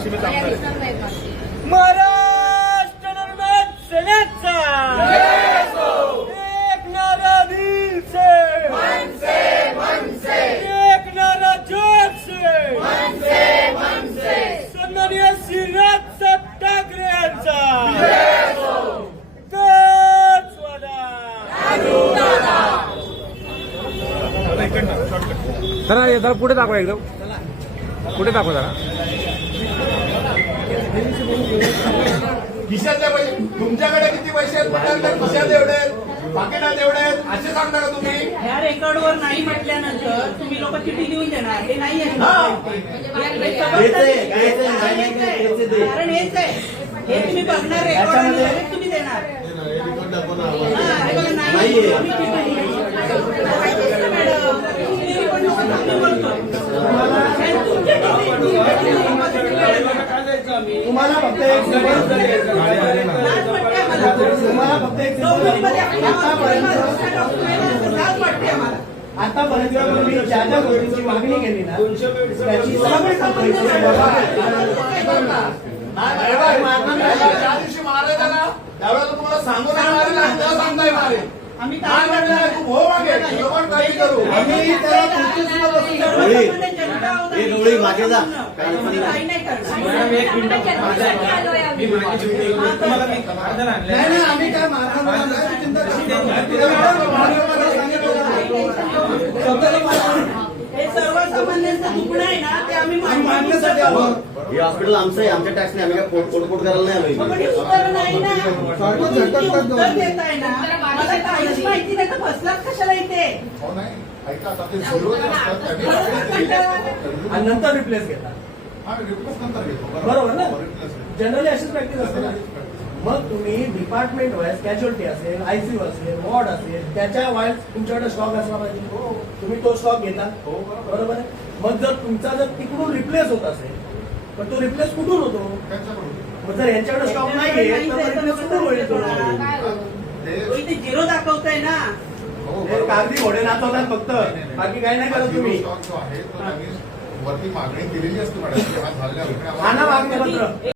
वर्षी मी थांबणार आहे. महाराष्ट्र निर्माण सेनेचा. एक नारा दिल से एक नारा जोर से सन्माननीय श्रीनाथ साहेब ठाकरे यांचा. जरा पुढे दाखवा एकदम. पुढे दाखवा जरा. खिशातले पैसे तुमच्याकडे किती पैसे आहेत म्हणाल तर खिशात एवढे आहेत? पाकिटात एवढे आहेत? असे सांगता का तुम्ही? ह्या रेकॉर्डवर नाही म्हटल्यानंतर तुम्ही लोक चिठ्ठी देऊन देणार. हे नाही आहे. हा. हे कारण हेच आहे. कारण हेच आहे हे तुम्ही बघणार रेकॉर्ड तुम्ही देणार हा, हे बघा, नाही आम्ही चिठ्ठी दिली. मॅडम, तुम्ही पण लोकं चांगलं बोलतो. आणि तुमची चिठ्ठी- तुम्हाला फक्त एक. तुम्हाला फक्त एक आतापर्यंत तुम्ही ज्या ज्या गोष्टींची मागणी केली ना त्याची सगळी तुम्हाला सांगून सांगताय मारेल आम्ही काय म्हटलं तू हो मागे. करू. आम्ही त्याला डोळी मागे जा. काही नाही करणार. नाही नाही आम्ही काय मारणार नाही, चिंता करू नका. हे सर्वसामान्यांचं दुखणं आहे ना ते आम्ही आम्ही मांडण्यासाठी आलो हे हॉस्पिटल आमचं आहे आमच्या टॅक्सने आम्ही काय पोट पोटपोट करायला नाही आलो इथे. हे उत्तर नाही ना. तुम्ही उत्तर देताय ना. मला काहीच माहिती नाही तर बसलात कशाला इथे? हो नाही. ऐका आता ते सुरू असतात त्यांनी बरोबर म्हणता. आणि नंतर रिप्लेस घेता हा रिपोर्ट नंतर घेतो. बरोबर. ना. जनरली अशीच प्रॅक्टिस असते ना? मग तुम्ही डिपार्टमेंट वाईज कॅज्युअलिटी असेल आयसीयू असेल वॉर्ड असेल त्याच्या वाईज तुमच्याकडे स्टॉक असला पाहिजे. तुम्ही तो स्टॉक घेता. हो, बरोबर. बरोबर आहे? मग जर तुमचा जर तिकडून रिप्लेस होत असेल तर तो रिप्लेस कुठून होतो? त्यांच्याकडून. मग जर यांच्याकडे स्टॉक नाही आहे तर रिप्लेस कुठून होईल तो ते तो इथे झिरो दाखवतोय ना. हो, हे. कागदी घोडे नाचवतात फक्त. बाकी काही नाही करत हा तुम्ही. वरती मागणी केलेली असते मॅडम. हा मागणी पत्र